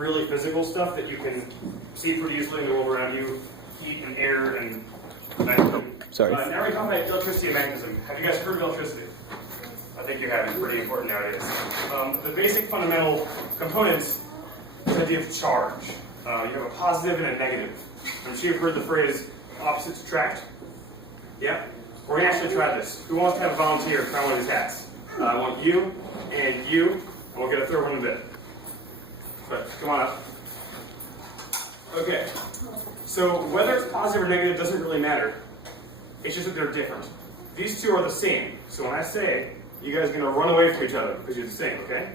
really physical stuff that you can see pretty easily in the world around you, heat and air and magnetism. Sorry. Now we talk about electricity and magnetism. Have you guys heard of electricity? I think you have. It's pretty important nowadays. The basic fundamental components is the idea of charge. You have a positive and a negative. I'm sure you've heard the phrase opposites attract. Yeah? We're going to actually try this. Who wants to have a volunteer try one of these hats? I want you, and we'll get a third one in a bit. But come on up. Okay. So whether it's positive or negative doesn't really matter. It's just that they're different. These two are the same. So when I say, you guys are going to run away from each other because you're the same, okay?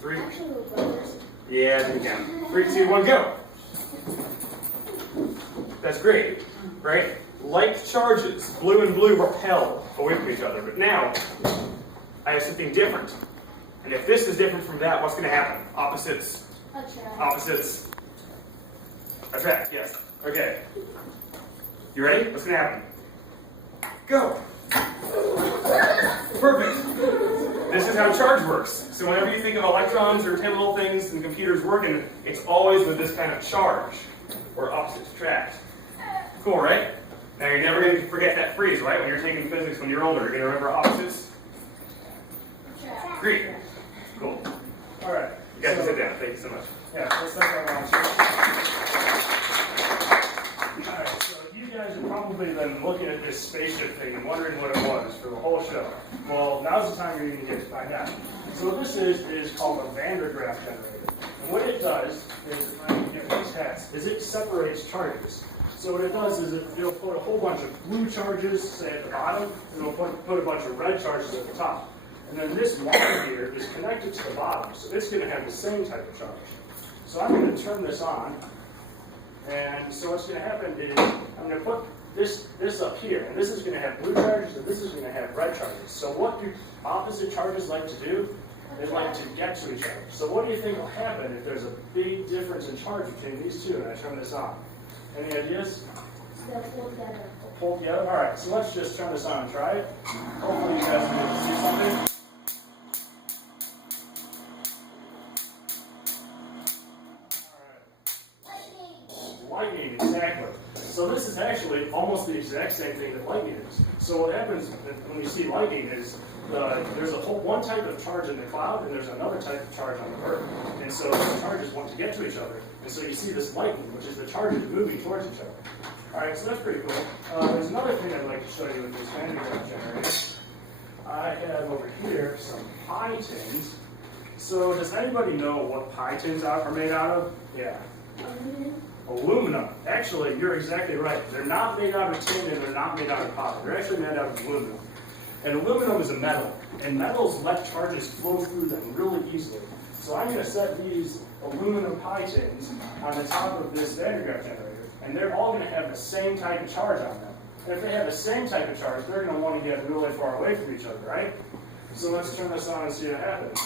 3. Yeah, I think you can. 3, 2, 1, go. That's great, right? Like charges, blue and blue repel away from each other. But now, I have something different. And if this is different from that, what's going to happen? Opposites. Opposites. Attract, yes. Okay. You ready? What's going to happen? Go. Perfect. This is how charge works. So whenever you think of electrons or chemical things and computers working, it's always with this kind of charge, where opposites attract. Cool, right? Now you're never going to forget that phrase, right? When you're taking physics when you're older, you're going to remember opposites. Great. Cool. All right. You guys can sit down. Thank you so much. Yeah, let's talk about volunteers. All right, so you guys have probably been looking at this spaceship thing and wondering what it was for the whole show. Well, now's the time you're going to get to find out. So what this is called a Van der Graaf generator. And what it does is, these hats, is it separates charges. So what it does is it'll put a whole bunch of blue charges, say at the bottom, and it'll put a bunch of red charges at the top. And then this wire here is connected to the bottom, so it's going to have the same type of charge. So I'm going to turn this on, and so what's going to happen is I'm going to put this up here, and this is going to have blue charges, and this is going to have red charges. So what do opposite charges like to do? They like to get to each other. So what do you think will happen if there's a big difference in charge between these two, and I turn this on? Any ideas? They'll pull together. Pull together? All right, so let's just turn this on and try it. Hopefully you guys will be able to see something. Lightning, exactly. So this is actually almost the exact same thing that lightning is. So what happens when you see lightning is there's one type of charge in the cloud and there's another type of charge on the earth. And so the charges want to get to each other. And so you see this lightning, which is the charges moving towards each other. All right, so that's pretty cool. There's another thing I'd like to show you with this Van der Graaf generator. I have over here some pie tins. So does anybody know what pie tins are made out of? Yeah. Aluminum. Actually, you're exactly right. They're not made out of tin and they're not made out of copper. They're actually made out of aluminum. And aluminum is a metal. And metals let charges flow through them really easily. So I'm going to set these aluminum pie tins on the top of this Van der Graaf generator. And they're all going to have the same type of charge on them. And if they have the same type of charge, they're going to want to get really far away from each other, right? So let's turn this on and see what happens.